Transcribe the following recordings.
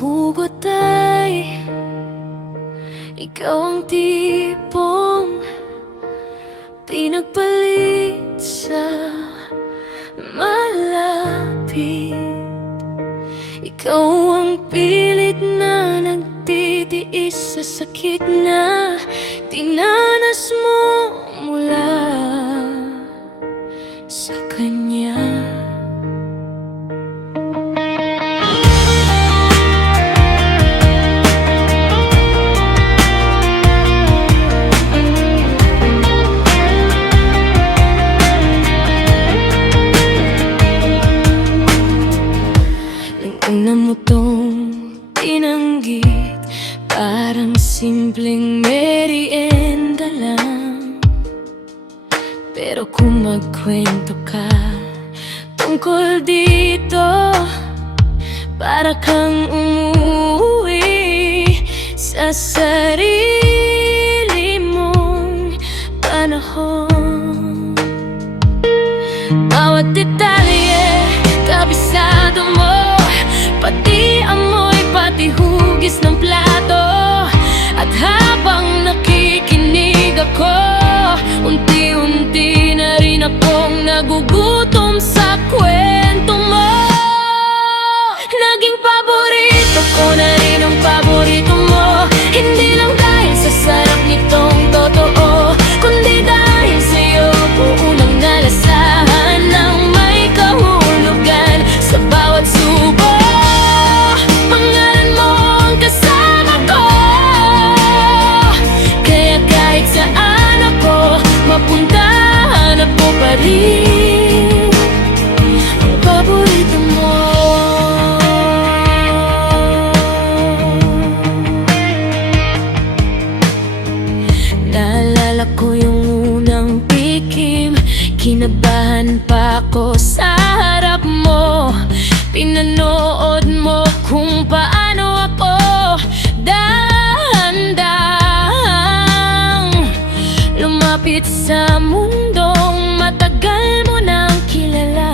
hugot ay ikaw ang tipong pinagpalit sa malapit. Ikaw ang pilit na nagtitiis sa sakit na dinanas mo mula sa kanya. Una mo tong tinanggit, parang simpleng merienda lang. Pero kung magkwento ka tungkol dito, para kang umuwi sa sarili mong panahon. Bawat detalye, kabisado mo, pati amoy, pati hugis ng plato. At habang nakikinig ako, unti-unti na rin akong nagugutom sa kwento mo. Naging paborito ko na rin ang paborito mo, hindi lang dahil sa sarap nitong totoo, kundi dahil sa'yo ko unang nalasahan ng may kahulugan sa bawat subo. Mapuntahan ako pa rin ang paborito mo. Naalala ko yung unang pikim, kinabahan pa ako sa harap mo. Pinanood mo kung paano ako lumapit sa mundong matagal mo nang kilala.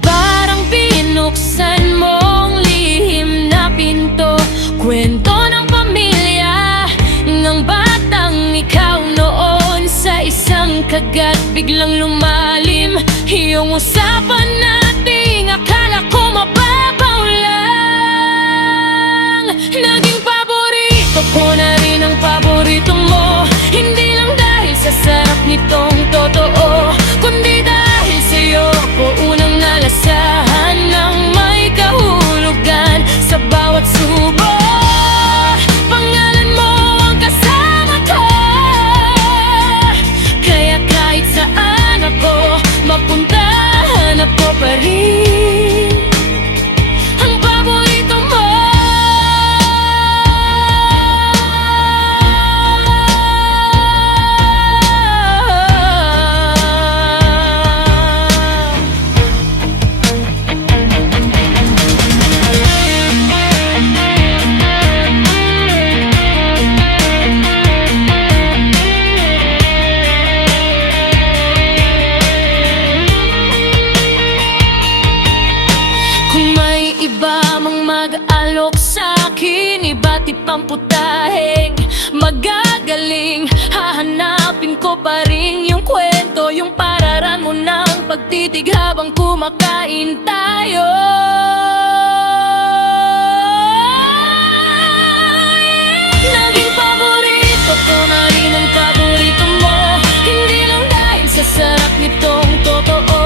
Parang binuksan mong lihim na pinto, kwento ng pamilya ng batang ikaw noon. Sa isang kagat biglang lumalim yung usapan nating akala ko mababaw lang. Naging paborito ko na rin ang paborito mo, hindi lang dahil sa sarap nitong totoo, kundi dahil sa'yo ko unang nalasahan ng may kahulugan sa bawat subo. Pangalan mo ang kasama ko, kaya kahit saan ako mapuntahan ako pa rin ang paborito mo. Mag-alok sa'kin, iba't ibang putaheng magagaling, hahanapin ko pa rin yung kwento, yung pararan mo ng pagtitig habang kumakain tayo. Naging paborito ko na rin ang paborito mo, hindi lang dahil sa sarap nitong totoo,